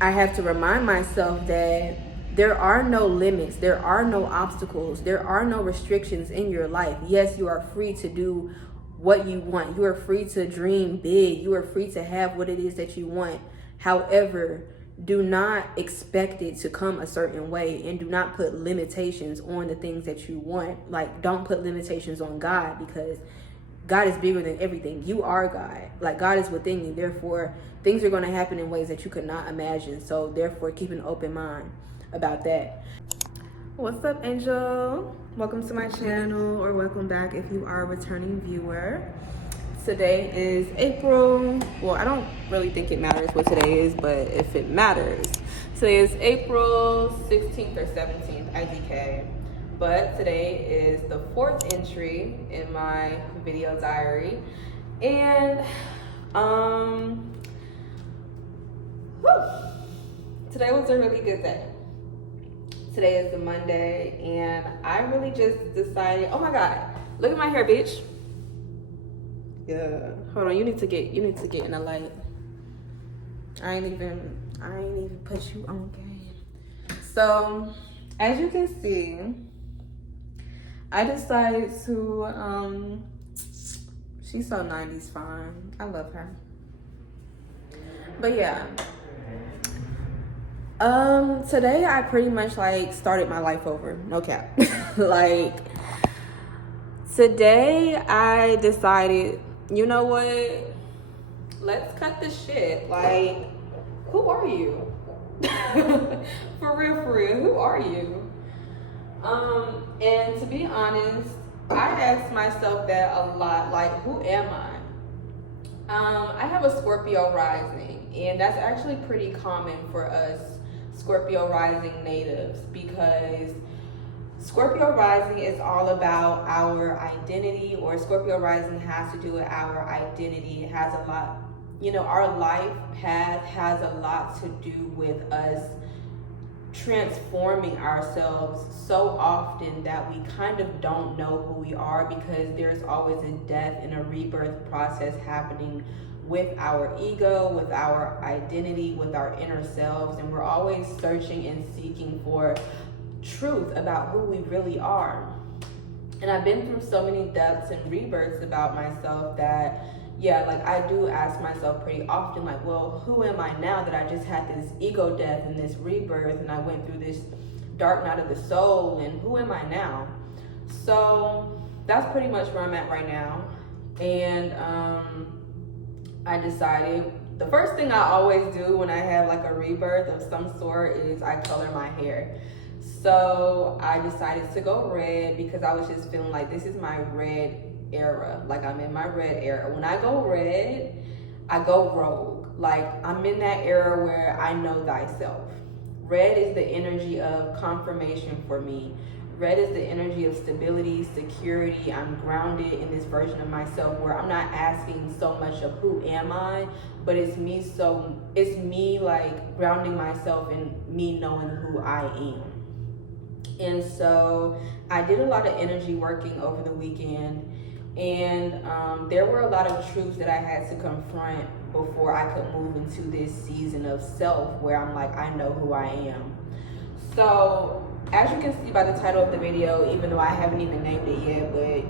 I have to remind myself that there are no limits, there are no obstacles, there are no restrictions in your life. Yes, you are free to do what you want. You are free to dream big. You are free to have what it is that you want. However, do not expect it to come a certain way, and do not put limitations on the things that you want. Like, don't put limitations on God, because God is bigger than everything. You are God. Like, God is within you. Therefore, things are going to happen in ways that you could not imagine. So, therefore, keep an open mind about that. What's up, Angel? Welcome to my channel, or welcome back if you are a returning viewer. Today is April. Well, I don't really think it matters what today is, but if it matters, today is April 16th or 17th, IDK. But today is the 4th entry in my video diary. And today was a really good day. Today is the Monday, and I really just decided, oh my God, look at my hair, bitch. Yeah. Hold on, you need to get in the light. I ain't even put you on game. So, as you can see, I decided to, she's so 90s fine. I love her. But yeah. Today I pretty much like started my life over. No cap. Like, today I decided, you know what? Let's cut the shit. Like, who are you? For real, who are you? And to be honest, I asked myself that a lot, like, who am I? I have a Scorpio rising, and that's actually pretty common for us Scorpio rising natives, because Scorpio rising is all about our identity, or Scorpio rising has to do with our identity. It has a lot, you know, our life path has a lot to do with us transforming ourselves so often that we kind of don't know who we are, because there's always a death and a rebirth process happening with our ego, with our identity, with our inner selves, and we're always searching and seeking for truth about who we really are. And I've been through so many deaths and rebirths about myself that, yeah, like, I do ask myself pretty often, like, well, who am I now that I just had this ego death and this rebirth, and I went through this dark night of the soul, and who am I now? So that's pretty much where I'm at right now. And I decided, the first thing I always do when I have like a rebirth of some sort is I color my hair. So I decided to go red, because I was just feeling like this is my red era. Like, I'm in my red era. When I go red, I go rogue. Like, I'm in that era where I know thyself. Red is the energy of confirmation for me. Red is the energy of stability, security. I'm grounded in this version of myself where I'm not asking so much of who am I, but it's me like grounding myself in me knowing who I am. And so I did a lot of energy working over the weekend, and there were a lot of truths that I had to confront before I could move into this season of self where I'm like, I know who I am. So as you can see by the title of the video, even though I haven't even named it yet, but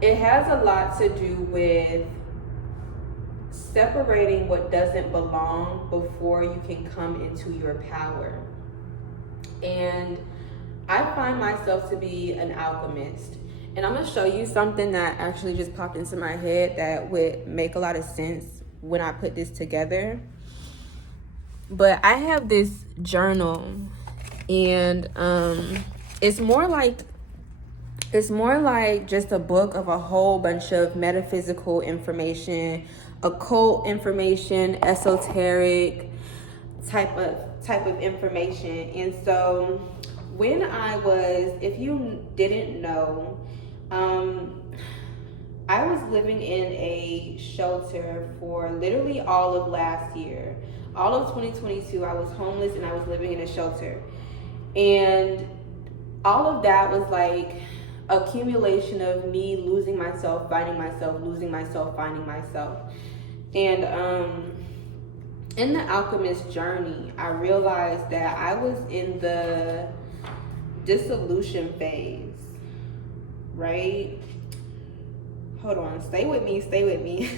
it has a lot to do with separating what doesn't belong before you can come into your power. And I find myself to be an alchemist. And I'm gonna show you something that actually just popped into my head that would make a lot of sense when I put this together. But I have this journal, and it's more like just a book of a whole bunch of metaphysical information, occult information, esoteric type of information. And so when I was, if you didn't know, I was living in a shelter for literally all of last year. All of 2022, I was homeless and I was living in a shelter. And all of that was like accumulation of me losing myself, finding myself, losing myself, finding myself. And in the alchemist journey, I realized that I was in the dissolution phase, right? Hold on, stay with me, stay with me.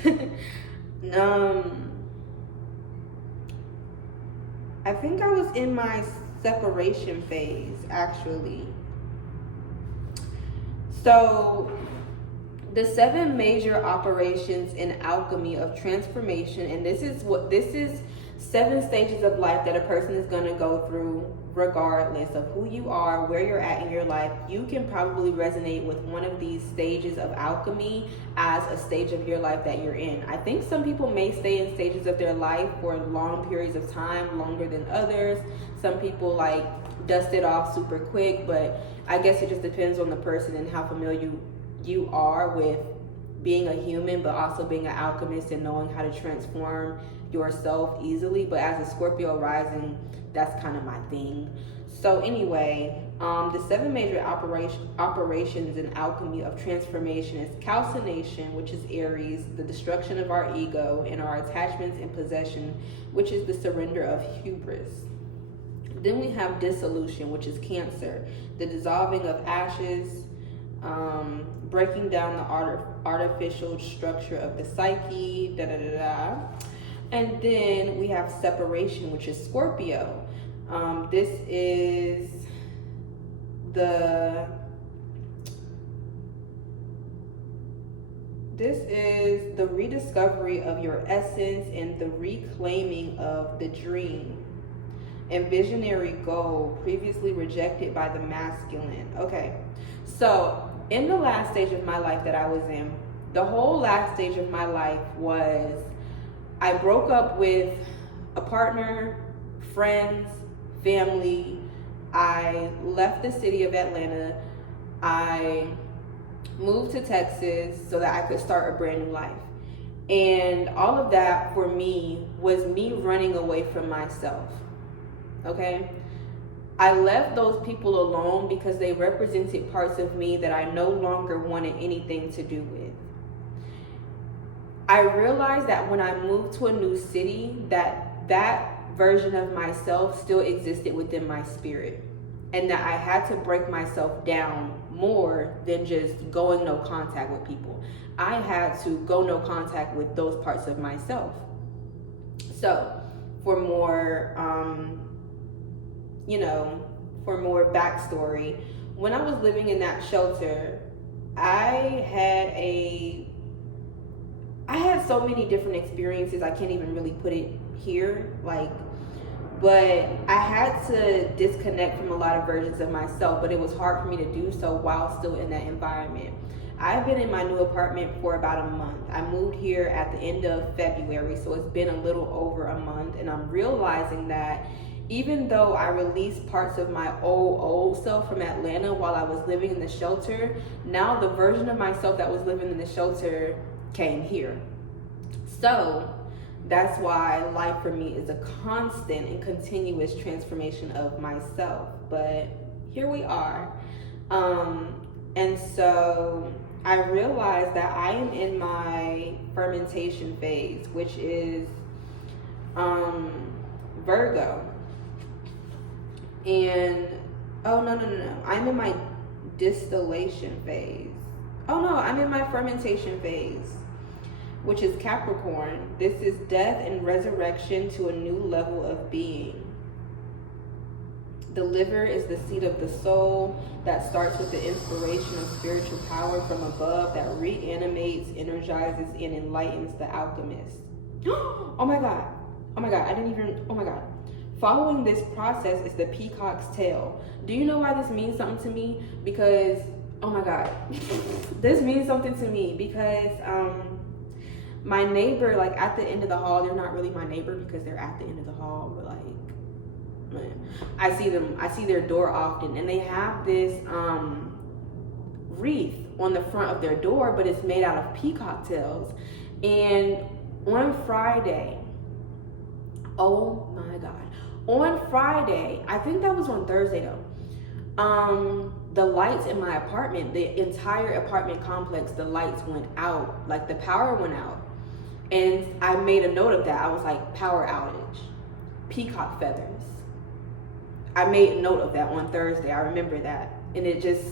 I think I was in my separation phase, actually. So the 7 major operations in alchemy of transformation, and this is 7 stages of life that a person is going to go through regardless of who you are, where you're at in your life. You can probably resonate with one of these stages of alchemy as a stage of your life that you're in. I think some people may stay in stages of their life for long periods of time, longer than others. Some people like dust it off super quick, but I guess it just depends on the person and how familiar you are with being a human, but also being an alchemist and knowing how to transform yourself easily. But as a Scorpio rising, that's kind of my thing. So anyway, the 7 major operations in alchemy of transformation is calcination, which is Aries, the destruction of our ego and our attachments and possession, which is the surrender of hubris. Then we have dissolution, which is Cancer, the dissolving of ashes, breaking down the artificial structure of the psyche, And then we have separation, which is Scorpio. This is the rediscovery of your essence and the reclaiming of the dream and visionary goal previously rejected by the masculine. Okay, so in the last stage of my life that I was in, the whole last stage of my life was I broke up with a partner, friends, family. I left the city of Atlanta. I moved to Texas so that I could start a brand new life. And all of that for me was me running away from myself. Okay? I left those people alone because they represented parts of me that I no longer wanted anything to do with. I realized that when I moved to a new city, that version of myself still existed within my spirit, and that I had to break myself down more than just going no contact with people. I had to go no contact with those parts of myself. So for more for more backstory, when I was living in that shelter, I had so many different experiences. I can't even really put it here, but I had to disconnect from a lot of versions of myself, but it was hard for me to do so while still in that environment. I've been in my new apartment for about a month. I moved here at the end of February, so it's been a little over a month, and I'm realizing that even though I released parts of my old self from Atlanta while I was living in the shelter, now the version of myself that was living in the shelter came here. So that's why life for me is a constant and continuous transformation of myself. But here we are. And so I realized that I am in my fermentation phase, which is Virgo. And no, I'm in my distillation phase. Oh no, I'm in my fermentation phase, which is Capricorn. This is death and resurrection to a new level of being. The liver is the seat of the soul that starts with the inspiration of spiritual power from above that reanimates, energizes, and enlightens the alchemist. Oh my God, Following this process is the peacock's tail. Do you know why this means something to me? Because, oh my God, this means something to me because my neighbor, at the end of the hall, they're not really my neighbor because they're at the end of the hall, but I see their door often, and they have this wreath on the front of their door, but it's made out of peacock tails. And on Friday, oh my God, on Friday, I think that was on Thursday though, the lights in my apartment, the entire apartment complex, the lights went out, the power went out. And I made a note of that. I was like, power outage, peacock feathers. I made a note of that on Thursday. I remember that. And it just,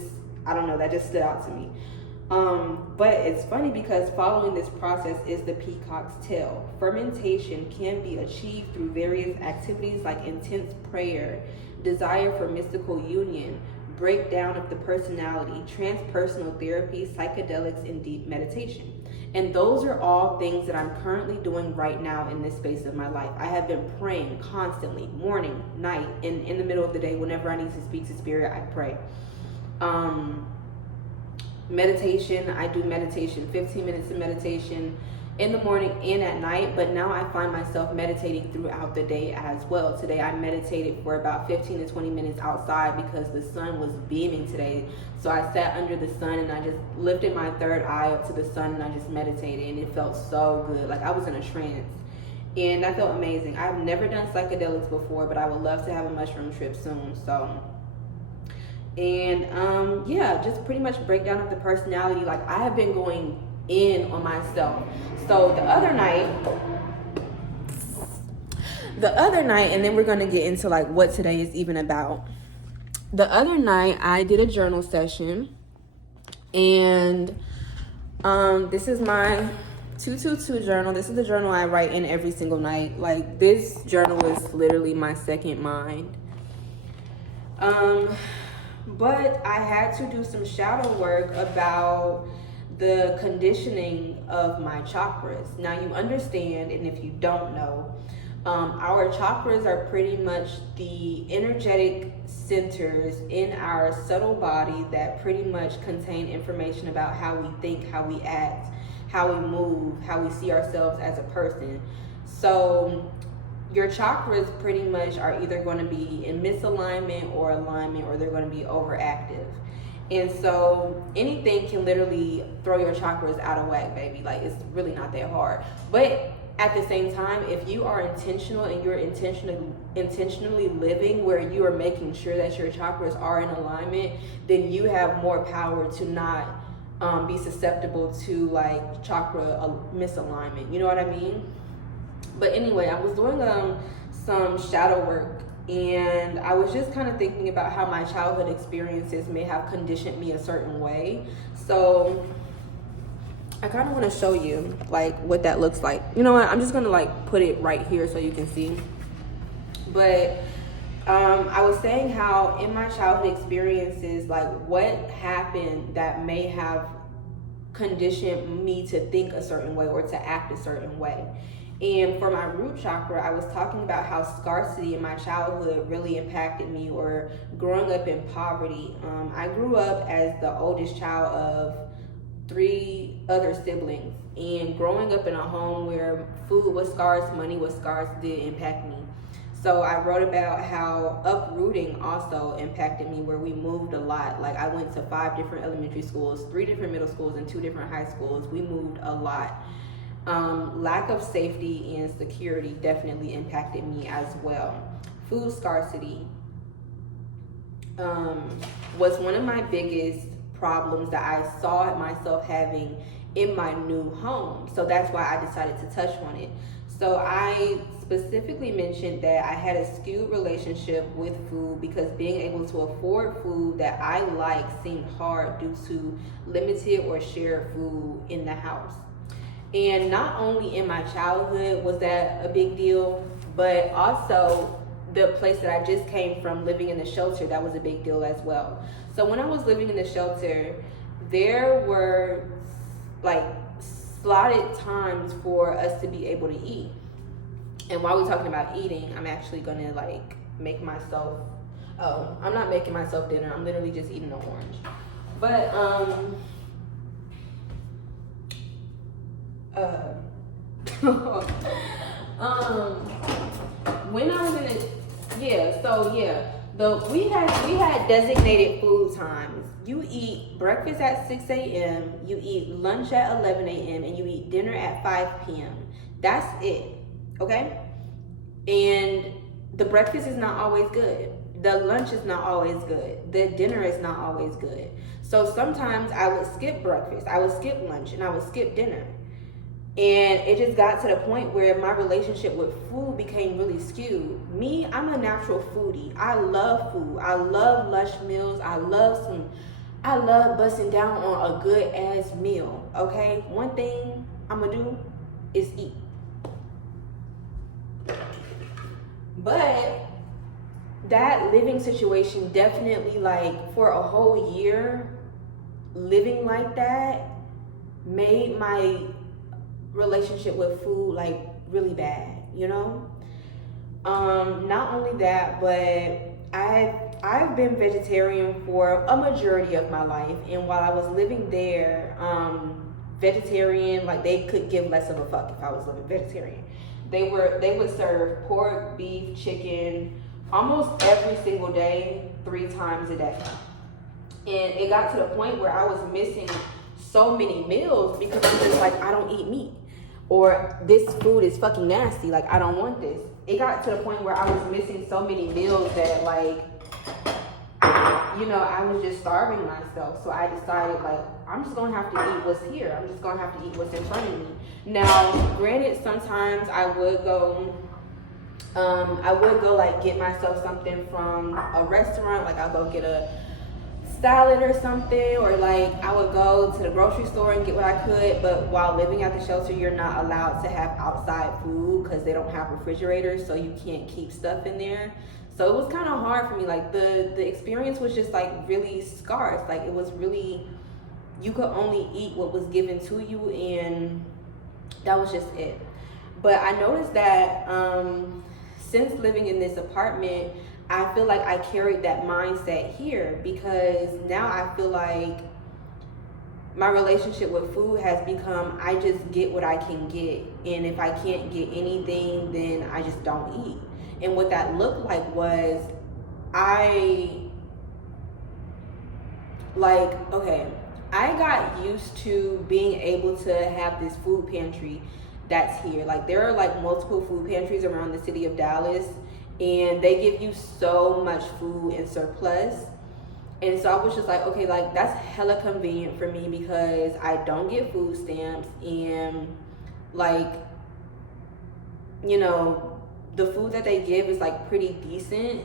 I don't know, that just stood out to me. But it's funny because following this process is the peacock's tail. Fermentation can be achieved through various activities like intense prayer, desire for mystical union, breakdown of the personality, transpersonal therapy, psychedelics, and deep meditation. And those are all things that I'm currently doing right now in this space of my life. I have been praying constantly, morning, night, and in the middle of the day. Whenever I need to speak to spirit, I pray. Meditation, I do meditation, 15 minutes of meditation in the morning and at night, but now I find myself meditating throughout the day as well. Today I meditated for about 15 to 20 minutes outside because the sun was beaming today. So I sat under the sun and I just lifted my third eye up to the sun and I just meditated, and it felt so good. Like I was in a trance. And that felt amazing. I've never done psychedelics before, but I would love to have a mushroom trip soon. Yeah, just pretty much breakdown of the personality. Like I have been going in on myself. So the other night, and then we're going to get into like what today is even about. The other night I did a journal session, and this is my 222 journal. This is the journal I write in every single night. Like this journal is literally my second mind. But I had to do some shadow work about the conditioning of my chakras. Now you understand, and if you don't know, our chakras are pretty much the energetic centers in our subtle body that pretty much contain information about how we think, how we act, how we move, how we see ourselves as a person. So your chakras pretty much are either going to be in misalignment or alignment, or they're going to be overactive. And so anything can literally throw your chakras out of whack, baby. Like it's really not that hard. But at the same time, if you are intentional and you're intentionally living where you are making sure that your chakras are in alignment, then you have more power to not be susceptible to like chakra misalignment. You know what I mean? But anyway, I was doing some shadow work, and I was just kind of thinking about how my childhood experiences may have conditioned me a certain way. So I kind of want to show you like what that looks like. You know what? I'm just going to like put it right here so you can see. But I was saying how in my childhood experiences, like what happened that may have conditioned me to think a certain way or to act a certain way. And for my root chakra, I was talking about how scarcity in my childhood really impacted me, or growing up in poverty. I grew up as the oldest child of 3 other siblings, and growing up in a home where food was scarce, money was scarce, did impact me. So I wrote about how uprooting also impacted me, where we moved a lot. Like I went to 5 different elementary schools, 3 different middle schools, and 2 different high schools. We moved a lot. Lack of safety and security definitely impacted me as well. Food scarcity was one of my biggest problems that I saw myself having in my new home. So that's why I decided to touch on it. So I specifically mentioned that I had a skewed relationship with food because being able to afford food that I like seemed hard due to limited or shared food in the house. And not only in my childhood was that a big deal, but also the place that I just came from, living in the shelter, that was a big deal as well. So when I was living in the shelter, there were like slotted times for us to be able to eat. And while we're talking about eating, I'm actually gonna like make myself, I'm not making myself dinner, I'm literally just eating an orange. But when I was in it, we had designated food times. You eat breakfast at 6 a.m., you eat lunch at 11 a.m., and you eat dinner at 5 p.m. That's it, okay? And the breakfast is not always good. The lunch is not always good. The dinner is not always good. So sometimes I would skip breakfast, I would skip lunch, and I would skip dinner. And it just got to the point where my relationship with food became really skewed. Me, I'm a natural foodie. I love food. I love lush meals. I love busting down on a good ass meal. Okay? One thing I'm gonna do is eat. But that living situation definitely, like, for a whole year living like that made my relationship with food like really bad, you know. Not only that, but I've been vegetarian for a majority of my life, and while I was living there, vegetarian, like, they could give less of a fuck if I was living vegetarian. They would serve pork, beef, chicken almost every single day, 3 times a day. And it got to the point where I was missing so many meals because I'm just like, I don't eat meat. Or this food is fucking nasty, like, I don't want this. It got to the point where I was missing so many meals that, like, you know, I was just starving myself. So I decided, like, I'm just gonna have to eat what's here. I'm just gonna have to eat what's in front of me. Now, granted, sometimes I would go like get myself something from a restaurant, like I'll go get a salad or something, or like I would go to the grocery store and get what I could. But while living at the shelter, you're not allowed to have outside food because they don't have refrigerators, so you can't keep stuff in there. So it was kind of hard for me. Like the experience was just like really scarce. Like it was really, you could only eat what was given to you, and that was just it. But I noticed that since living in this apartment, I feel like I carried that mindset here, because now I feel like my relationship with food has become, I just get what I can get. And if I can't get anything, then I just don't eat. And what that looked like was I got used to being able to have this food pantry that's here. Like there are like multiple food pantries around the city of Dallas, and they give you so much food in surplus. And so I was just like, okay, like that's hella convenient for me because I don't get food stamps, and like, you know, the food that they give is like pretty decent.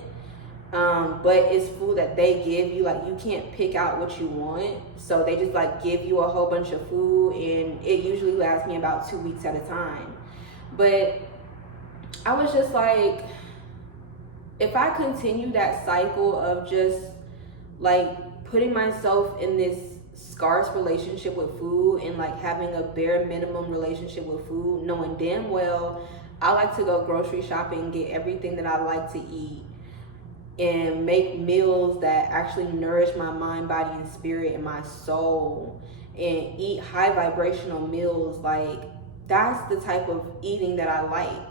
But it's food that they give you, like you can't pick out what you want. So they just like give you a whole bunch of food, and it usually lasts me about 2 weeks at a time. But I was just like, if I continue that cycle of just like putting myself in this scarce relationship with food and like having a bare minimum relationship with food, knowing damn well I like to go grocery shopping, get everything that I like to eat, and make meals that actually nourish my mind, body, and spirit, and my soul, and eat high vibrational meals, like that's the type of eating that I like.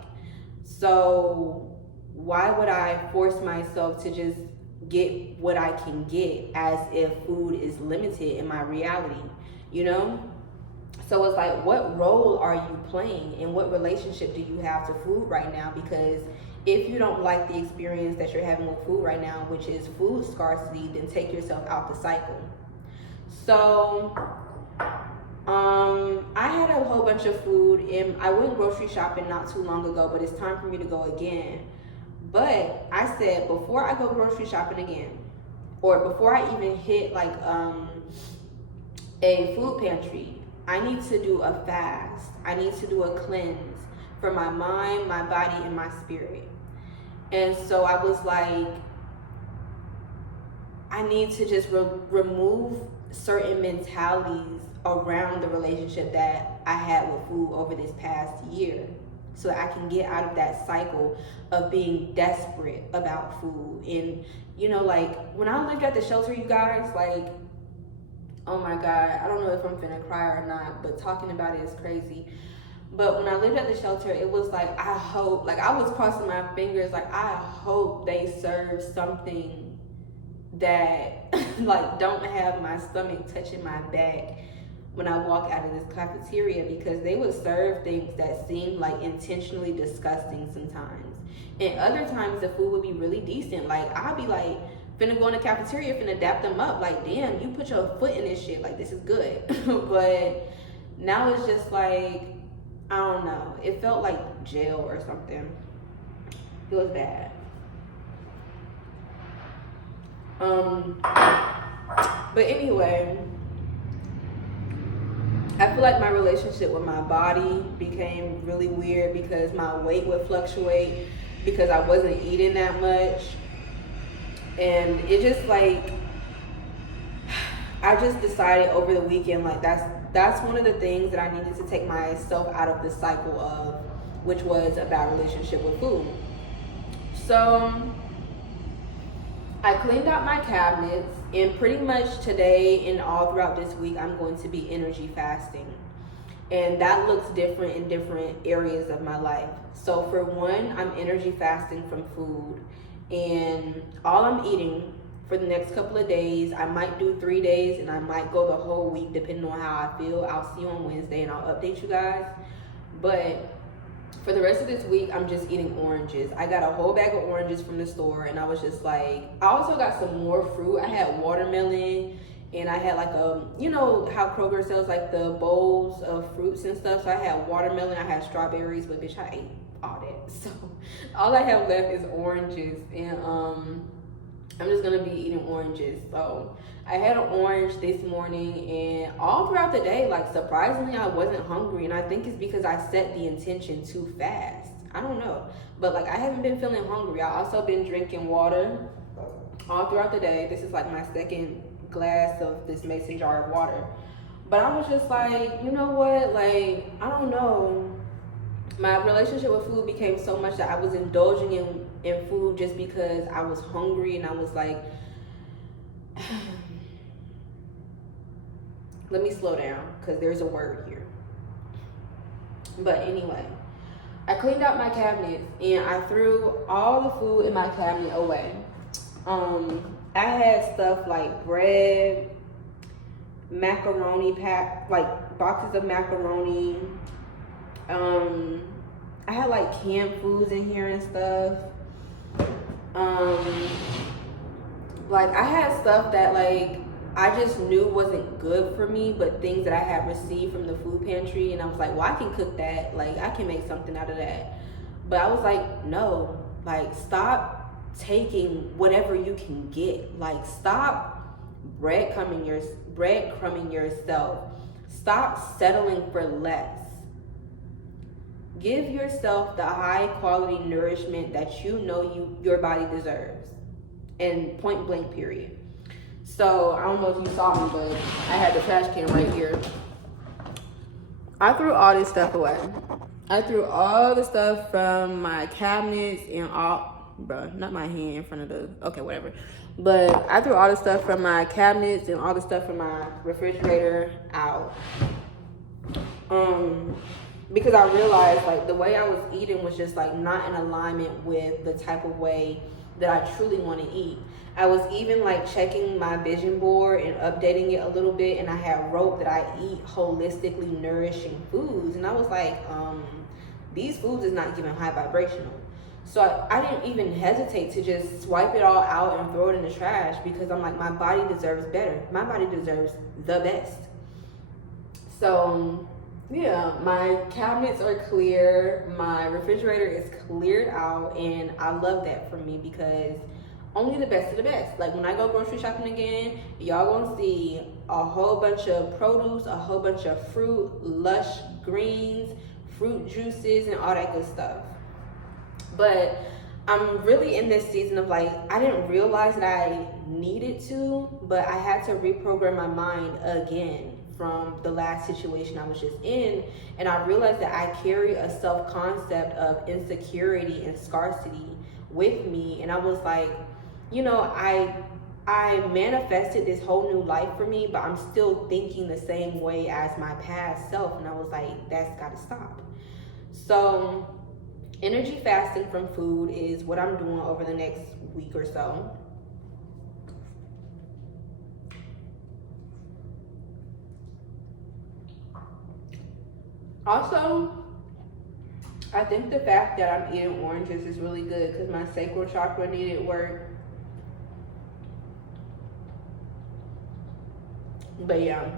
So why would I force myself to just get what I can get as if food is limited in my reality, you know? So it's like, what role are you playing, and what relationship do you have to food right now? Because if you don't like the experience that you're having with food right now, which is food scarcity, then take yourself out the cycle. So I had a whole bunch of food, and I went grocery shopping not too long ago, but it's time for me to go again. But I said, before I go grocery shopping again, or before I even hit like a food pantry, I need to do a fast. I need to do a cleanse for my mind, my body, and my spirit. And so I was like, I need to just remove certain mentalities around the relationship that I had with food over this past year, so that I can get out of that cycle of being desperate about food. And you know, like when I lived at the shelter, you guys, like, oh my God, I don't know if I'm finna cry or not, but talking about it is crazy. But when I lived at the shelter, it was like, I hope, like I was crossing my fingers, like I hope they serve something that like don't have my stomach touching my back when I walk out of this cafeteria, because they would serve things that seemed like intentionally disgusting sometimes. And other times the food would be really decent. Like I'd be like, finna go in the cafeteria, finna dap them up, like damn, you put your foot in this shit, like this is good. But now it's just like, I don't know. It felt like gel or something. It was bad. But anyway, I feel like my relationship with my body became really weird because my weight would fluctuate because I wasn't eating that much. And it just like, I just decided over the weekend, like that's one of the things that I needed to take myself out of the cycle of, which was a bad relationship with food. So I cleaned out my cabinets, and pretty much today and all throughout this week, I'm going to be energy fasting. And that looks different in different areas of my life. So for one, I'm energy fasting from food. And all I'm eating for the next couple of days, I might do 3 days and I might go the whole week depending on how I feel. I'll see you on Wednesday and I'll update you guys. But for the rest of this week, I'm just eating oranges. I got a whole bag of oranges from the store, and I was just like, I also got some more fruit. I had watermelon, and I had like you know how Kroger sells like the bowls of fruits and stuff. So I had watermelon, I had strawberries, but bitch, I ate all that. So all I have left is oranges, and I'm just gonna be eating oranges. So I had an orange this morning, and all throughout the day, like surprisingly, I wasn't hungry. And I think it's because I set the intention too fast. I don't know. But like I haven't been feeling hungry. I also been drinking water all throughout the day. This is like my second glass of this mason jar of water. But I was just like, you know what? Like, I don't know. My relationship with food became so much that I was indulging in food just because I was hungry, and I was like, let me slow down because there's a word here. But anyway, I cleaned out my cabinets and I threw all the food in my cabinet away. I had stuff like bread, macaroni like boxes of macaroni. I had like canned foods in here and stuff. Like I had stuff that like I just knew wasn't good for me, but things that I had received from the food pantry, and I was like, well, I can cook that. Like I can make something out of that. But I was like, no, like stop taking whatever you can get. Like stop breadcrumbing yourself. Stop settling for less. Give yourself the high quality nourishment that you know your body deserves. And point blank period. So I don't know if you saw me, but I had the trash can right here. I threw all this stuff away. I threw all the stuff from my cabinets and all, bro, not my hand in front of the, okay, whatever. But I threw all the stuff from my cabinets and all the stuff from my refrigerator out. Because I realized like the way I was eating was just like not in alignment with the type of way that I truly want to eat. I was even like checking my vision board and updating it a little bit, and I had wrote that I eat holistically nourishing foods, and I was like, these foods is not giving high vibrational. So I didn't even hesitate to just swipe it all out and throw it in the trash, because I'm like, my body deserves better. My body deserves the best. So yeah, my cabinets are clear, my refrigerator is cleared out, and I love that for me because only the best of the best. Like when I go grocery shopping again, y'all gonna see a whole bunch of produce, a whole bunch of fruit, lush greens, fruit juices, and all that good stuff. But I'm really in this season of like, I didn't realize that I needed to, but I had to reprogram my mind again from the last situation I was just in. And I realized that I carry a self-concept of insecurity and scarcity with me. And I was like, you know, I manifested this whole new life for me, but I'm still thinking the same way as my past self. And I was like, that's gotta stop. So energy fasting from food is what I'm doing over the next week or so. Also, I think the fact that I'm eating oranges is really good because my sacral chakra needed work. But yeah.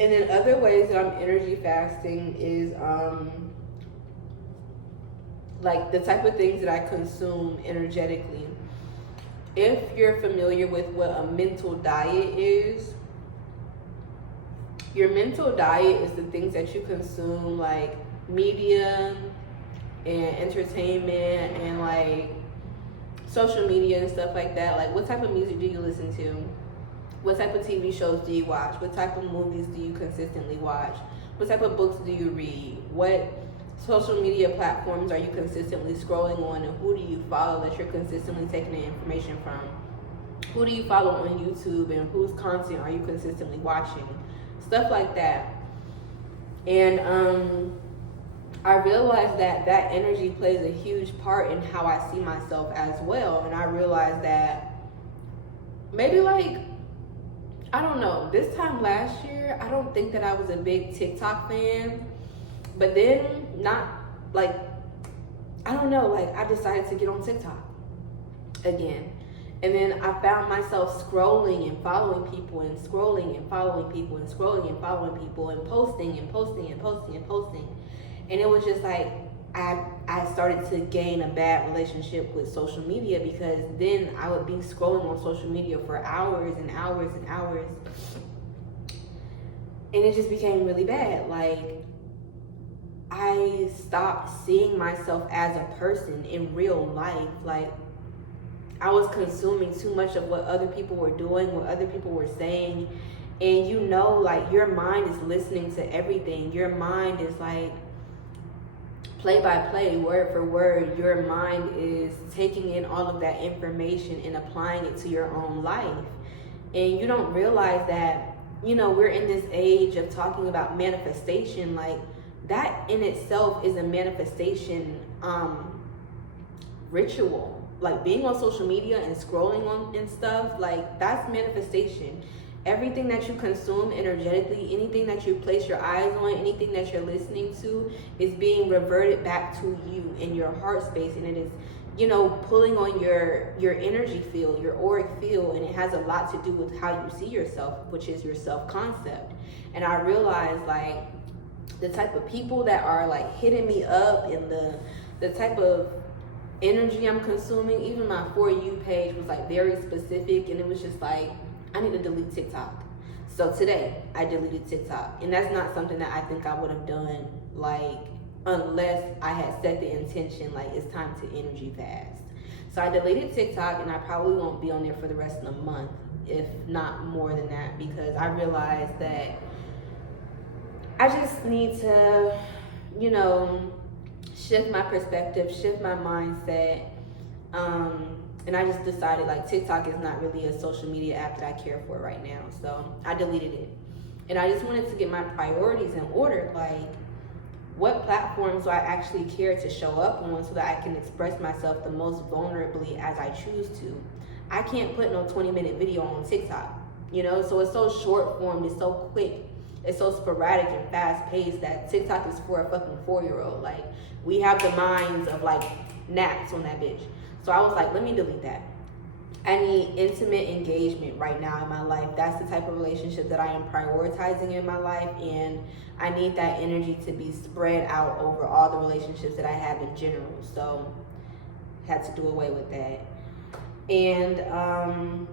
And then other ways that I'm energy fasting is like the type of things that I consume energetically. If you're familiar with what a mental diet is, your mental diet is the things that you consume, like media and entertainment and like social media and stuff like that. Like, what type of music do you listen to? What type of TV shows do you watch? What type of movies do you consistently watch? What type of books do you read? What social media platforms are you consistently scrolling on, and who do you follow that you're consistently taking the information from? Who do you follow on YouTube, and whose content are you consistently watching? Stuff like that. And I realized that that energy plays a huge part in how I see myself as well. And I realized that maybe like, I don't know, this time last year, I don't think that I was a big TikTok fan. But then, not like, I don't know, like I decided to get on TikTok again. And then I found myself scrolling and following people and scrolling and following people and scrolling and following people and posting and posting and posting and posting. And it was just like, I started to gain a bad relationship with social media, because then I would be scrolling on social media for hours and hours and hours. And it just became really bad. Like, I stopped seeing myself as a person in real life. Like, I was consuming too much of what other people were doing, what other people were saying. And you know, like, your mind is listening to everything. Your mind is like, play by play, word for word, your mind is taking in all of that information and applying it to your own life. And you don't realize that, you know, we're in this age of talking about manifestation. Like, that in itself is a manifestation ritual. Like, being on social media and scrolling on and stuff, like, that's manifestation. Everything that you consume energetically, anything that you place your eyes on, anything that you're listening to is being reverted back to you in your heart space. And it is, you know, pulling on your energy field, your auric field. And it has a lot to do with how you see yourself, which is your self-concept. And I realized, like, the type of people that are like hitting me up and the type of energy I'm consuming, even my For You page was like very specific. And it was just like, I need to delete TikTok. So today I deleted TikTok. And that's not something that I think I would have done, like, unless I had set the intention, like, it's time to energy fast. So I deleted TikTok, and I probably won't be on there for the rest of the month, if not more than that, because I realized that I just need to, you know, shift my perspective, shift my mindset. And I just decided, like, TikTok is not really a social media app that I care for right now. So I deleted it. And I just wanted to get my priorities in order. Like, what platforms do I actually care to show up on so that I can express myself the most vulnerably as I choose to? I can't put no 20-minute video on TikTok, you know? So it's so short form, it's so quick, it's so sporadic and fast paced that TikTok is for a fucking 4-year-old. Like, we have the minds of like gnats on that bitch. So I was like, let me delete that. I need intimate engagement right now in my life. That's the type of relationship that I am prioritizing in my life. And I need that energy to be spread out over all the relationships that I have in general. So had to do away with that. And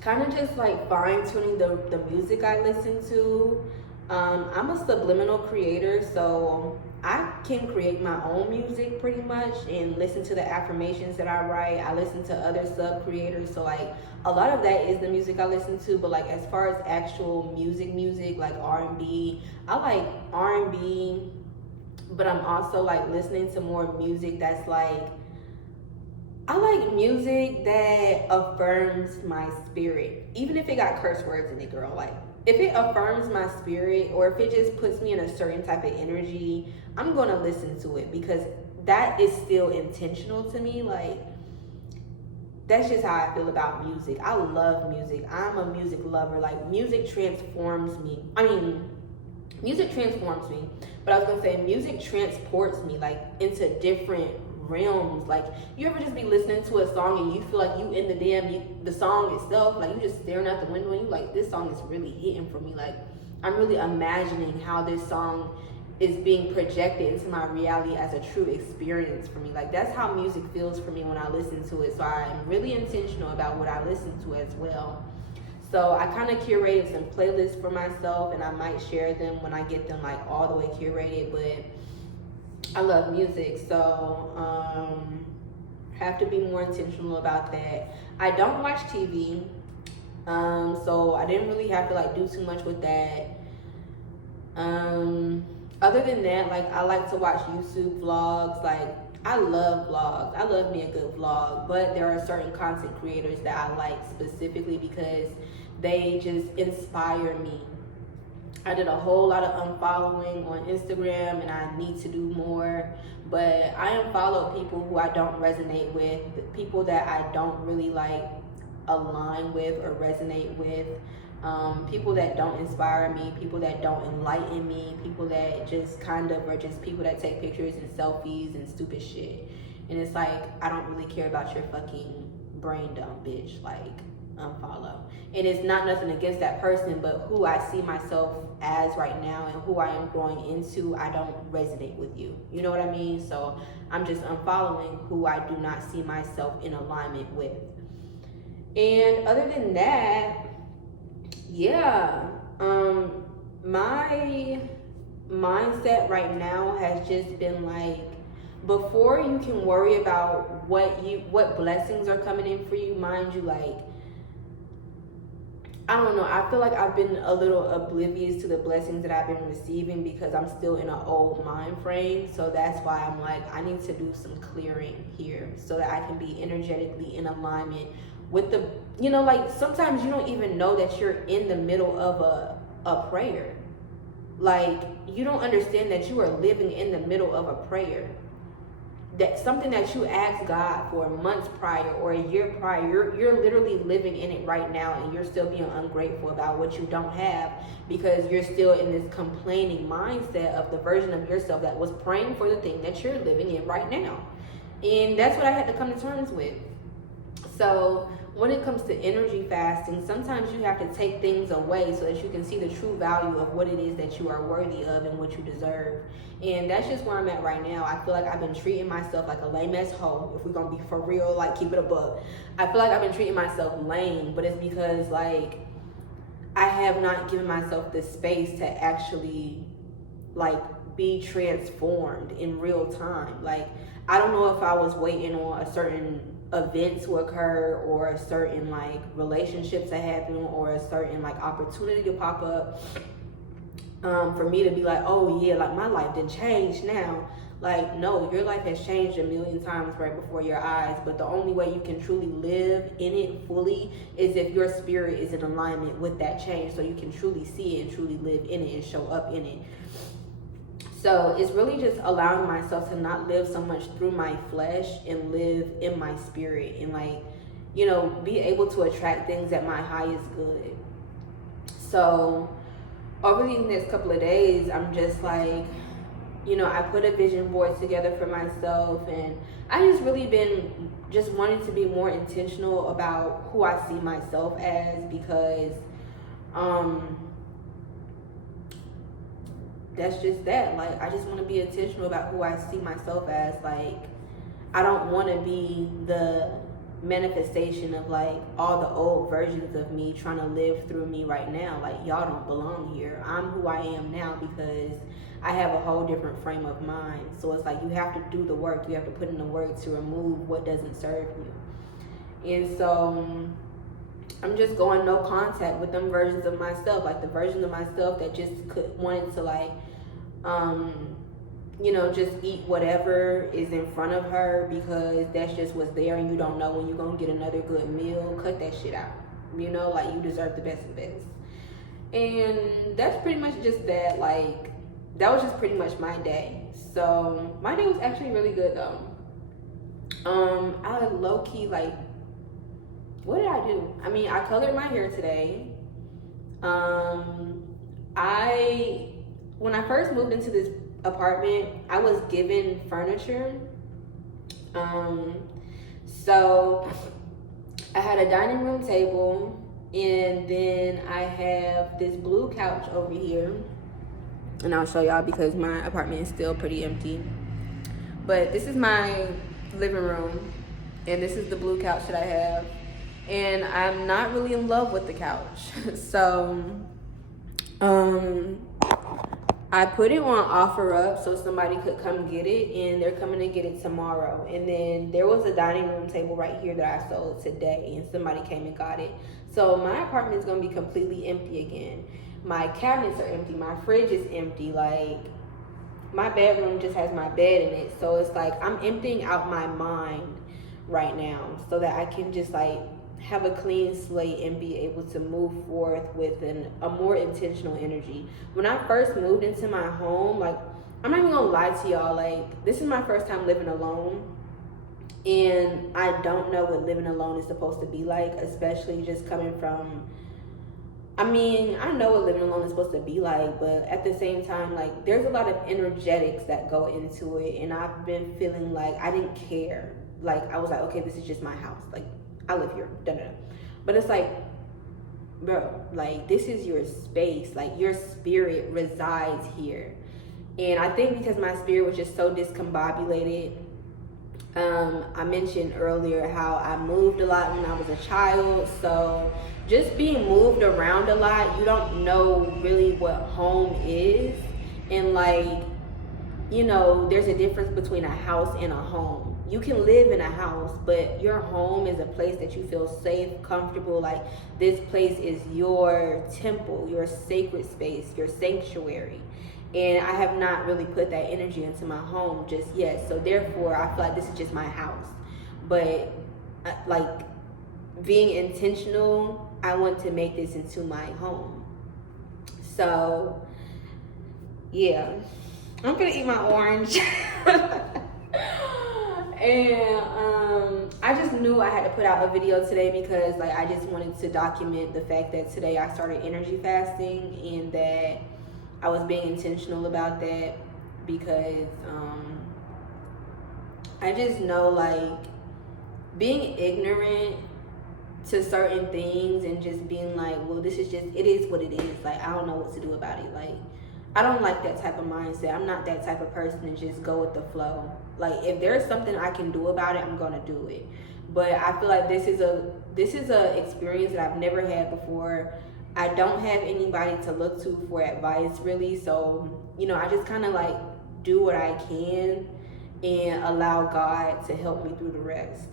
kind of just like fine tuning the music I listen to. I'm a subliminal creator, so I can create my own music pretty much and listen to the affirmations that I write. I listen to other sub creators, so like a lot of that is the music I listen to. But like, as far as actual music like R&B, I like R&B, but I'm also like listening to more music that's like, I like music that affirms my spirit, even if it got curse words in it, girl. Like, if it affirms my spirit, or if it just puts me in a certain type of energy, I'm going to listen to it, because that is still intentional to me. Like, that's just how I feel about music. I love music. I'm a music lover. Like, music transforms me. Music transforms me. But I was going to say, music transports me, like, into different realms. Like, you ever just be listening to a song and you feel like you in the song itself, like you just staring out the window and you like, this song is really hitting for me. Like, I'm really imagining how this song is being projected into my reality as a true experience for me. Like, that's how music feels for me when I listen to it. So I'm really intentional about what I listen to as well. So I kind of curated some playlists for myself, and I might share them when I get them like all the way curated. But I love music, so have to be more intentional about that. I don't watch TV, so I didn't really have to like do too much with that. Other than that, like, I like to watch YouTube vlogs. Like, I love vlogs. I love me a good vlog, but there are certain content creators that I like specifically because they just inspire me. I did a whole lot of unfollowing on Instagram, and I need to do more. But I unfollow people who I don't resonate with, people that I don't really like align with or resonate with, people that don't inspire me, people that don't enlighten me, people that just kind of are just people that take pictures and selfies and stupid shit. And it's like, I don't really care about your fucking brain dump, bitch. Like, unfollow. And it's not nothing against that person, but who I see myself as right now and who I am growing into, I don't resonate with you. You know what I mean? So I'm just unfollowing who I do not see myself in alignment with. And other than that, yeah, my mindset right now has just been like, before you can worry about what blessings are coming in for you, mind you, like, I don't know, I feel like I've been a little oblivious to the blessings that I've been receiving because I'm still in an old mind frame. So that's why I'm like, I need to do some clearing here so that I can be energetically in alignment with the, you know, like, sometimes you don't even know that you're in the middle of a prayer. Like, you don't understand that you are living in the middle of a prayer. That something that you asked God for months prior or a year prior, you're literally living in it right now, and you're still being ungrateful about what you don't have because you're still in this complaining mindset of the version of yourself that was praying for the thing that you're living in right now. And that's what I had to come to terms with. So when it comes to energy fasting, sometimes you have to take things away so that you can see the true value of what it is that you are worthy of and what you deserve. And that's just where I'm at right now. I feel like I've been treating myself like a lame ass hoe. If we're gonna be for real, like, keep it a buck. I feel like I've been treating myself lame, but it's because, like, I have not given myself the space to actually, like, be transformed in real time. Like, I don't know if I was waiting on a certain event to occur or a certain, like, relationship to happen or a certain, like, opportunity to pop up, for me to be like, oh yeah, like, my life didn't change now. Like, no, your life has changed a million times right before your eyes, but the only way you can truly live in it fully is if your spirit is in alignment with that change, so you can truly see it and truly live in it and show up in it. So it's really just allowing myself to not live so much through my flesh and live in my spirit and, like, you know, be able to attract things at my highest good. So over these next couple of days, I'm just like, you know, I put a vision board together for myself, and I just really been just wanting to be more intentional about who I see myself as, because that's just that. Like, I just want to be intentional about who I see myself as. Like, I don't want to be the manifestation of, like, all the old versions of me trying to live through me right now. Like, y'all don't belong here. I'm who I am now because I have a whole different frame of mind. So it's like, you have to do the work. You have to put in the work to remove what doesn't serve you. And so I'm just going no contact with them versions of myself, like the version of myself that just wanted to, like, you know, just eat whatever is in front of her because that's just what's there, and you don't know when you're gonna get another good meal. Cut that shit out. You know, like, you deserve the best of the best. And that's pretty much just that. Like, that was just pretty much my day. So my day was actually really good though. I low-key, like, what did I do? I mean, I colored my hair today. When I first moved into this apartment, I was given furniture. So I had a dining room table, And then I have this blue couch over here. And I'll show y'all because my apartment is still pretty empty. But this is my living room. And this is the blue couch that I have. And I'm not really in love with the couch. So, I put it on OfferUp so somebody could come get it, and they're coming to get it tomorrow. And then there was a dining room table right here that I sold today, and somebody came and got it. So my apartment is going to be completely empty again. My cabinets are empty. My fridge is empty. Like, my bedroom just has my bed in it. So it's like I'm emptying out my mind right now so that I can just like have a clean slate and be able to move forth with a more intentional energy. When I first moved into my home, like, I'm not even gonna lie to y'all, like, this is my first time living alone, and I don't know what living alone is supposed to be like, especially just coming from, I mean, I know what living alone is supposed to be like, but at the same time, like, there's a lot of energetics that go into it, and I've been feeling like I didn't care. Like, I was like, okay, this is just my house. Like, I live here, da-da-da. But it's like, bro, like, this is your space. Like, your spirit resides here. And I think because my spirit was just so discombobulated, I mentioned earlier how I moved a lot when I was a child. So just being moved around a lot, you don't know really what home is. And like, you know, there's a difference between a house and a home. You can live in a house, but your home is a place that you feel safe, comfortable. Like, this place is your temple, your sacred space, your sanctuary. And I have not really put that energy into my home just yet. So therefore, I feel like this is just my house. But like, being intentional, I want to make this into my home. So yeah, I'm gonna eat my orange. And I just knew I had to put out a video today because like I just wanted to document the fact that today I started energy fasting and that I was being intentional about that because I just know, like, being ignorant to certain things and just being like, well, this is just, it is what it is. Like, I don't know what to do about it. Like, I don't like that type of mindset. I'm not that type of person to just go with the flow. Like, if there's something I can do about it, I'm gonna do it. But I feel like this is a experience that I've never had before. I don't have anybody to look to for advice, really. So, you know, I just kind of like do what I can and allow God to help me through the rest.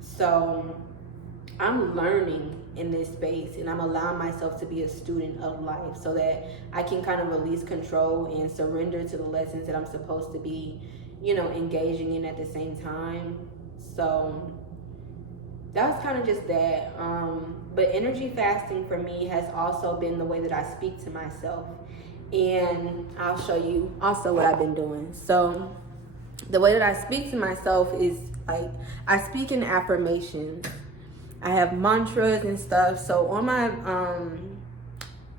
So I'm learning in this space and I'm allowing myself to be a student of life so that I can kind of release control and surrender to the lessons that I'm supposed to be, you know, engaging in at the same time. So that's kind of just that. But energy fasting for me has also been the way that I speak to myself. And I'll show you also what I've been doing. So the way that I speak to myself is like, I speak in affirmations. I have mantras and stuff. So on my,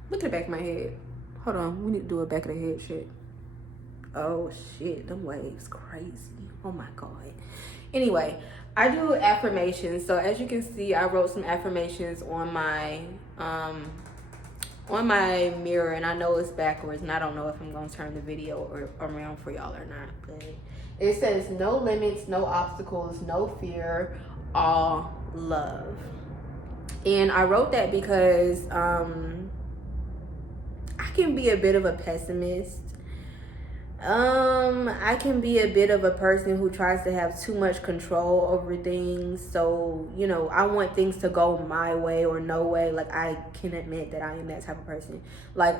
look at the back of my head. Hold on, we need to do a back of the head shit. Oh shit, them waves crazy. Oh my God. Anyway, I do affirmations. So as you can see, I wrote some affirmations on my mirror, and I know it's backwards, and I don't know if I'm gonna turn the video around for y'all or not. But it says, no limits, no obstacles, no fear, all love. And I wrote that because I can be a bit of a pessimist. I can be a bit of a person who tries to have too much control over things. So, you know, I want things to go my way or no way. Like, I can admit that I am that type of person. Like,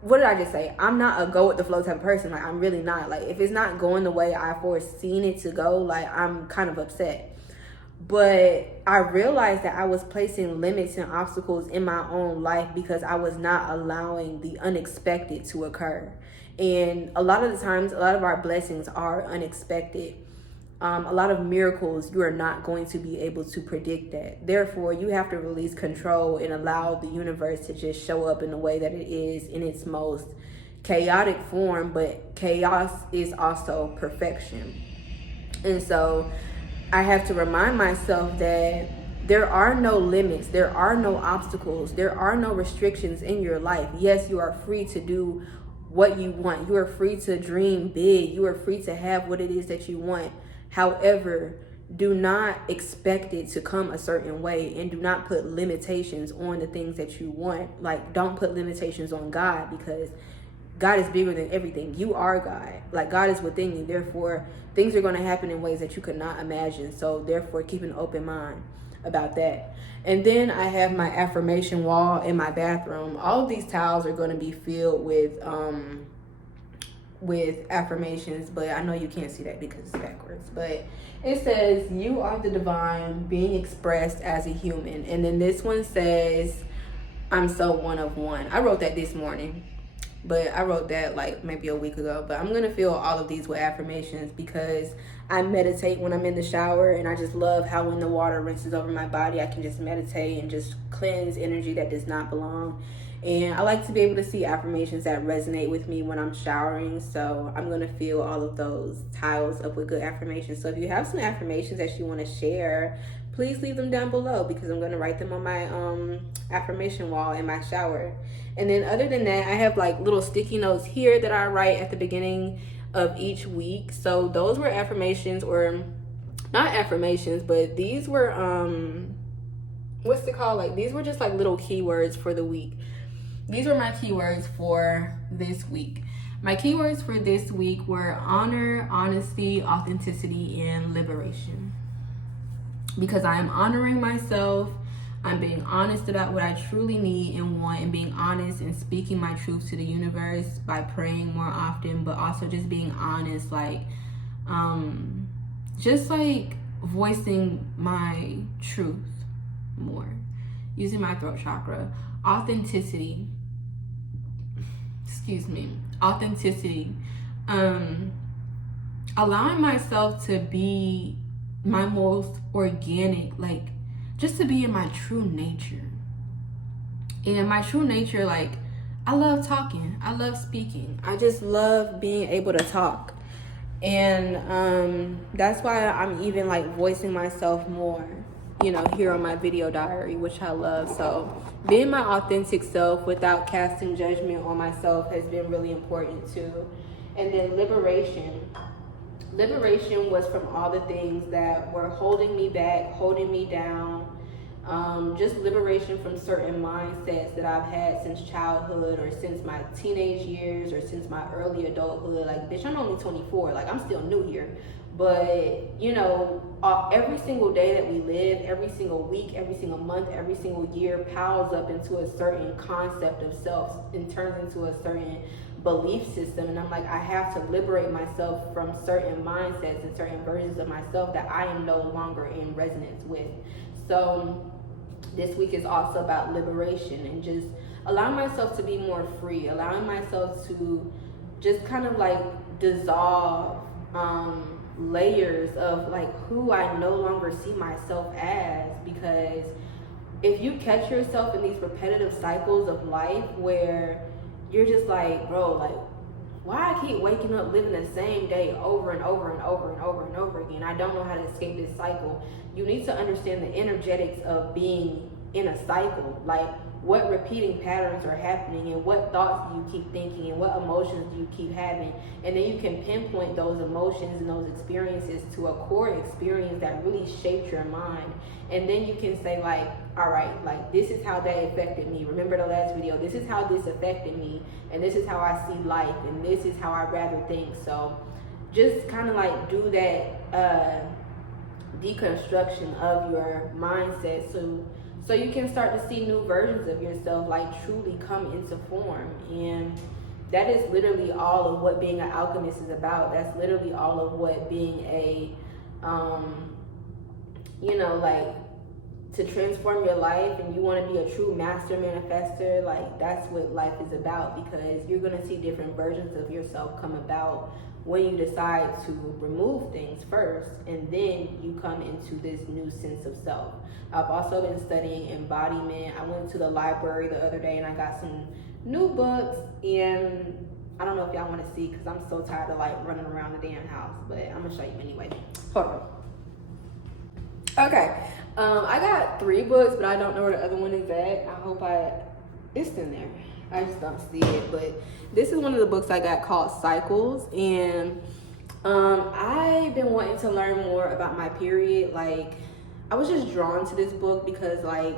what did I just say? I'm not a go with the flow type of person. Like, I'm really not. Like, if it's not going the way I foreseen it to go, like, I'm kind of upset. But I realized that I was placing limits and obstacles in my own life because I was not allowing the unexpected to occur. And a lot of the times, a lot of our blessings are unexpected. A lot of miracles, you are not going to be able to predict that. Therefore, you have to release control and allow the universe to just show up in the way that it is in its most chaotic form. But chaos is also perfection. And so I have to remind myself that there are no limits, there are no obstacles, there are no restrictions in your life. Yes, you are free to do what you want. You are free to dream big. You are free to have what it is that you want. However, do not expect it to come a certain way, and do not put limitations on the things that you want. Like, don't put limitations on God, because God is bigger than everything. You are God. Like, God is within you. Therefore, things are going to happen in ways that you could not imagine. So therefore, keep an open mind about that. And then I have my affirmation wall in my bathroom. All of these tiles are going to be filled with affirmations, but I know you can't see that because it's backwards. But it says, you are the divine being expressed as a human. And then this one says, I'm so one of one. I wrote that this morning, but I wrote that like maybe a week ago. But I'm gonna fill all of these with affirmations because I meditate when I'm in the shower, and I just love how when the water rinses over my body, I can just meditate and just cleanse energy that does not belong. And I like to be able to see affirmations that resonate with me when I'm showering. So I'm going to fill all of those tiles up with good affirmations. So if you have some affirmations that you want to share, please leave them down below, because I'm going to write them on my affirmation wall in my shower. And then other than that, I have like little sticky notes here that I write at the beginning of each week. So those were affirmations, or not affirmations, but these were, what's it called? Like, these were just like little keywords for the week. These were my keywords for this week. My keywords for this week were honor, honesty, authenticity, and liberation. Because I am honoring myself, I'm being honest about what I truly need and want, and being honest and speaking my truth to the universe by praying more often, but also just being honest, like, just like voicing my truth more, using my throat chakra. Authenticity, allowing myself to be my most organic, like just to be in my true nature. And my true nature, like, I love talking, I love speaking, I just love being able to talk. And that's why I'm even like voicing myself more, you know, here on my video diary, which I love. So being my authentic self without casting judgment on myself has been really important too. And then liberation was from all the things that were holding me back, holding me down. Just liberation from certain mindsets that I've had since childhood, or since my teenage years, or since my early adulthood. Like, bitch, I'm only 24, like I'm still new here. But, you know, every single day that we live, every single week, every single month, every single year piles up into a certain concept of self and turns into a certain belief system. And I'm like, I have to liberate myself from certain mindsets and certain versions of myself that I am no longer in resonance with. So this week is also about liberation and just allowing myself to be more free, allowing myself to just kind of like dissolve layers of like who I no longer see myself as. Because if you catch yourself in these repetitive cycles of life where you're just like, bro, like, why I keep waking up living the same day over and over and over and over and over again? I don't know how to escape this cycle. You need to understand the energetics of being in a cycle. Like, what repeating patterns are happening, and what thoughts do you keep thinking, and what emotions do you keep having. And then you can pinpoint those emotions and those experiences to a core experience that really shaped your mind. And then you can say like, all right, like, this is how that affected me. Remember the last video, this is how this affected me, and this is how I see life, and this is how I rather think. So just kind of like do that deconstruction of your mindset, so you can start to see new versions of yourself like truly come into form. And that is literally all of what being an alchemist is about. That's literally all of what being a you know, like, to transform your life and you want to be a true master manifester, like, that's what life is about. Because you're going to see different versions of yourself come about when you decide to remove things first, and then you come into this new sense of self. I've also been studying embodiment. I went to the library the other day and I got some new books, and I don't know if y'all want to see because I'm so tired of like running around the damn house, but I'm gonna show you anyway. Hold on. Okay, I got 3 books, but I don't know where the other one is at. It's in there. I just don't see it. But this is one of the books I got called Cycles. And I've been wanting to learn more about my period. Like, I was just drawn to this book because, like,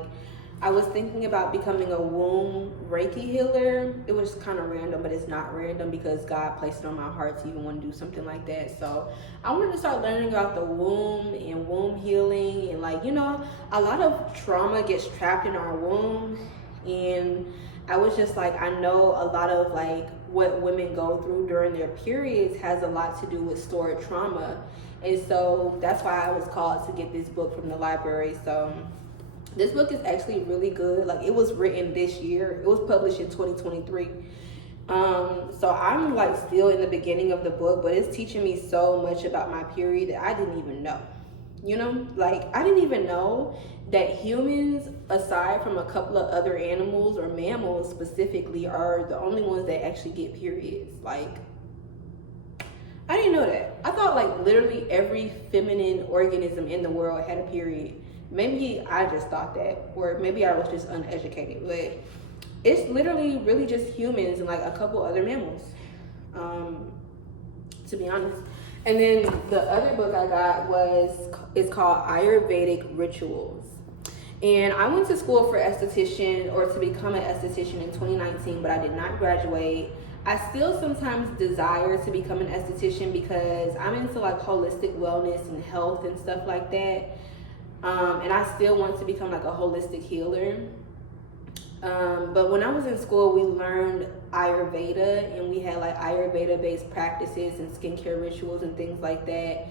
I was thinking about becoming a womb Reiki healer. It was kind of random, but it's not random because God placed it on my heart to even want to do something like that. So I wanted to start learning about the womb and womb healing. And, like, you know, a lot of trauma gets trapped in our womb. And I was just like, I know a lot of, like, what women go through during their periods has a lot to do with stored trauma. And so that's why I was called to get this book from the library. So this book is actually really good. Like, it was written this year. It was published in 2023. So I'm, like, still in the beginning of the book, but it's teaching me so much about my period that I didn't even know. You know, like, I didn't even know that humans, aside from a couple of other animals or mammals specifically, are the only ones that actually get periods. Like, I didn't know that. I thought, like, literally every feminine organism in the world had a period. Maybe I just thought that, or maybe I was just uneducated, but it's literally really just humans and, like, a couple other mammals, to be honest. And then the other book I got is called Ayurvedic Rituals. And I went to school for esthetician, or to become an esthetician, in 2019, but I did not graduate. I still sometimes desire to become an esthetician because I'm into, like, holistic wellness and health and stuff like that. And I still want to become, like, a holistic healer. But when I was in school, we learned Ayurveda, and we had, like, Ayurveda-based practices and skincare rituals and things like that.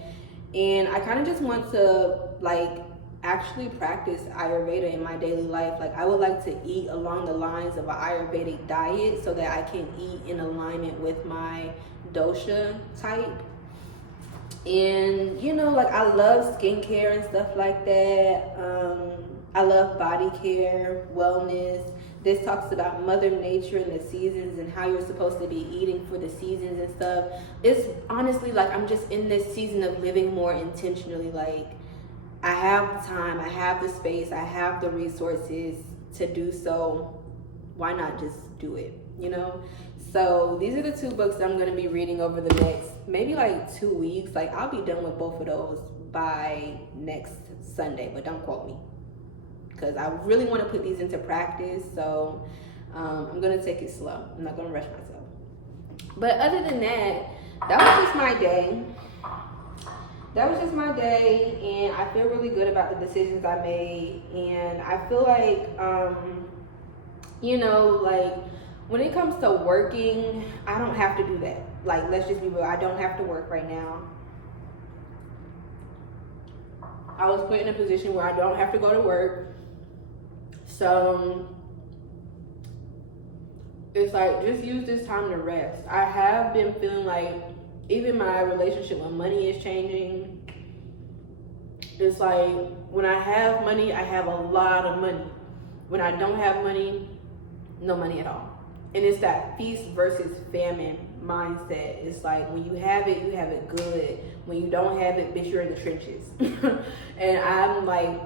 And I kind of just want to, like, actually practice Ayurveda in my daily life. Like, I would like to eat along the lines of an Ayurvedic diet so that I can eat in alignment with my dosha type. And, you know, like, I love skincare and stuff like that. I love body care, wellness. This talks about Mother Nature and the seasons and how you're supposed to be eating for the seasons and stuff. It's honestly, like, I'm just in this season of living more intentionally. Like, I have the time, I have the space, I have the resources to do so. Why not just do it, you know? So these are the 2 books that I'm going to be reading over the next maybe, like, 2 weeks. Like, I'll be done with both of those by next Sunday, but don't quote me, because I really want to put these into practice. So I'm going to take it slow. I'm not going to rush myself. But other than that, that was just my day. And I feel really good about the decisions I made. And I feel like, you know, like, when it comes to working, I don't have to do that. Like, let's just be real. I don't have to work right now. I was put in a position where I don't have to go to work. So it's like, just use this time to rest. I have been feeling like even my relationship with money is changing. It's like, when I have money, I have a lot of money. When I don't have money, no money at all. And it's that feast versus famine mindset. It's like, when you have it good. When you don't have it, bitch, you're in the trenches. And I'm like,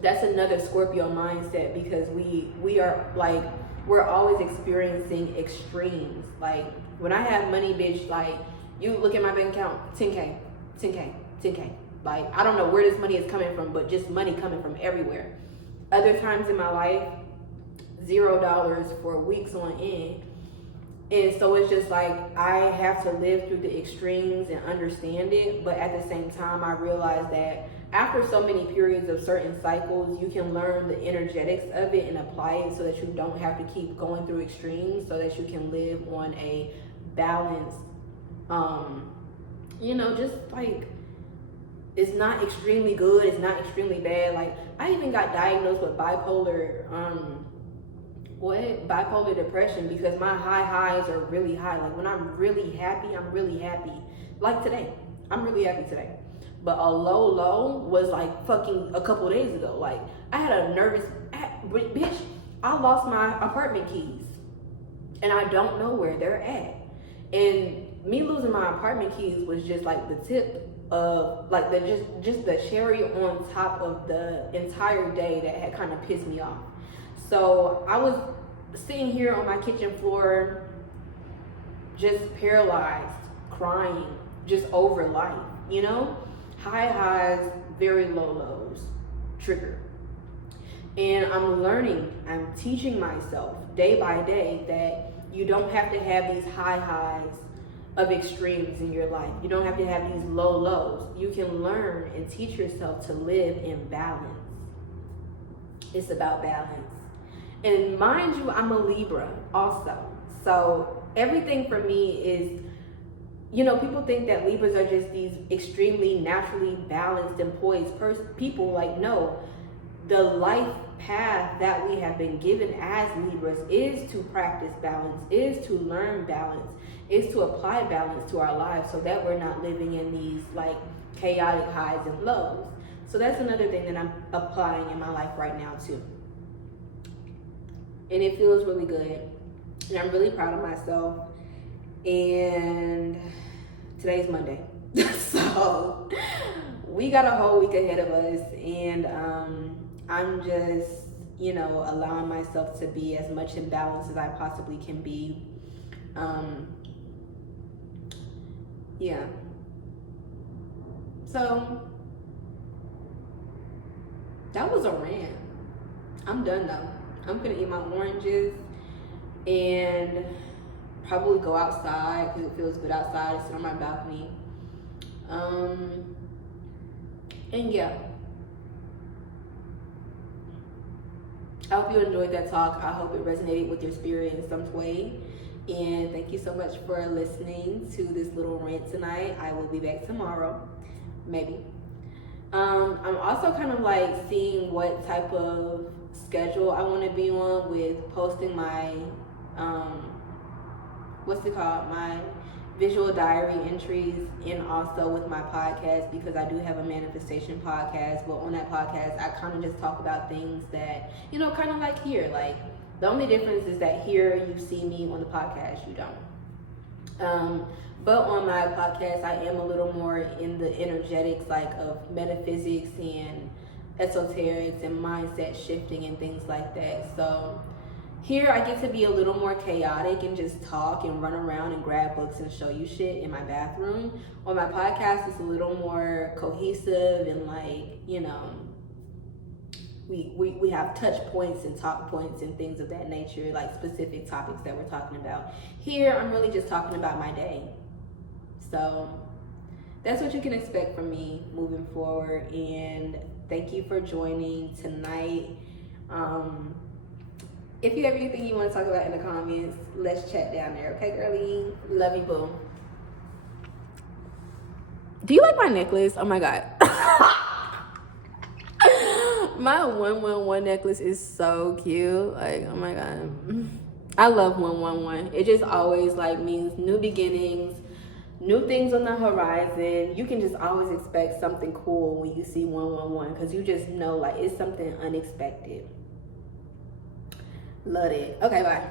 that's another Scorpio mindset, because we are, like, we're always experiencing extremes. Like, when I have money, bitch, like, you look at my bank account, 10K, 10K, 10K. Like, I don't know where this money is coming from, but just money coming from everywhere. Other times in my life, $0 for weeks on end. And so it's just like, I have to live through the extremes and understand it. But at the same time, I realize that after so many periods of certain cycles, you can learn the energetics of it and apply it so that you don't have to keep going through extremes, so that you can live on a balanced, you know, just like, it's not extremely good, it's not extremely bad. Like, I even got diagnosed with bipolar depression, because my highs are really high. Like, when I'm really happy, I'm really happy. Like today, I'm really happy today. But a low was like fucking a couple days ago. Like, I had a nervous, bitch, I lost my apartment keys and I don't know where they're at. And me losing my apartment keys was just like the tip of like the just the cherry on top of the entire day that had kind of pissed me off. So I was sitting here on my kitchen floor, just paralyzed, crying, just over life, you know? High highs, very low lows, trigger. And I'm learning, I'm teaching myself day by day that you don't have to have these high highs of extremes in your life. You don't have to have these low lows. You can learn and teach yourself to live in balance. It's about balance. And mind you, I'm a Libra also. So everything for me is, you know, people think that Libras are just these extremely naturally balanced and poised people. Like, no, the life path that we have been given as Libras is to practice balance, is to learn balance, is to apply balance to our lives so that we're not living in these like chaotic highs and lows. So that's another thing that I'm applying in my life right now too. And it feels really good. And I'm really proud of myself. And today's Monday. So we got a whole week ahead of us. And I'm just, you know, allowing myself to be as much in balance as I possibly can be. Yeah. So that was a rant. I'm done though. I'm gonna eat my oranges and probably go outside because it feels good outside. Sit on my balcony. And yeah. I hope you enjoyed that talk. I hope it resonated with your spirit in some way. And thank you so much for listening to this little rant tonight. I will be back tomorrow, maybe. I'm also kind of like seeing what type of schedule I want to be on with posting my, my visual diary entries, and also with my podcast, because I do have a manifestation podcast. But on that podcast, I kind of just talk about things that, you know, kind of like here. Like, the only difference is that here you see me, on the podcast you don't. But on my podcast, I am a little more in the energetics, like of metaphysics and esoterics and mindset shifting and things like that. So here I get to be a little more chaotic and just talk and run around and grab books and show you shit in my bathroom. On my podcast, it's a little more cohesive and like, you know, we have touch points and talk points and things of that nature, like specific topics that we're talking about. Here, I'm really just talking about my day. So that's what you can expect from me moving forward. And thank you for joining tonight. If you have anything you want to talk about in the comments, let's chat down there. Okay, girlie? Love you, boo. Do you like my necklace? Oh my God. My 111 necklace is so cute. Like, oh my God. I love 111. It just always like means new beginnings, new things on the horizon. You can just always expect something cool when you see 111 because you just know like it's something unexpected. Love it. Okay, bye.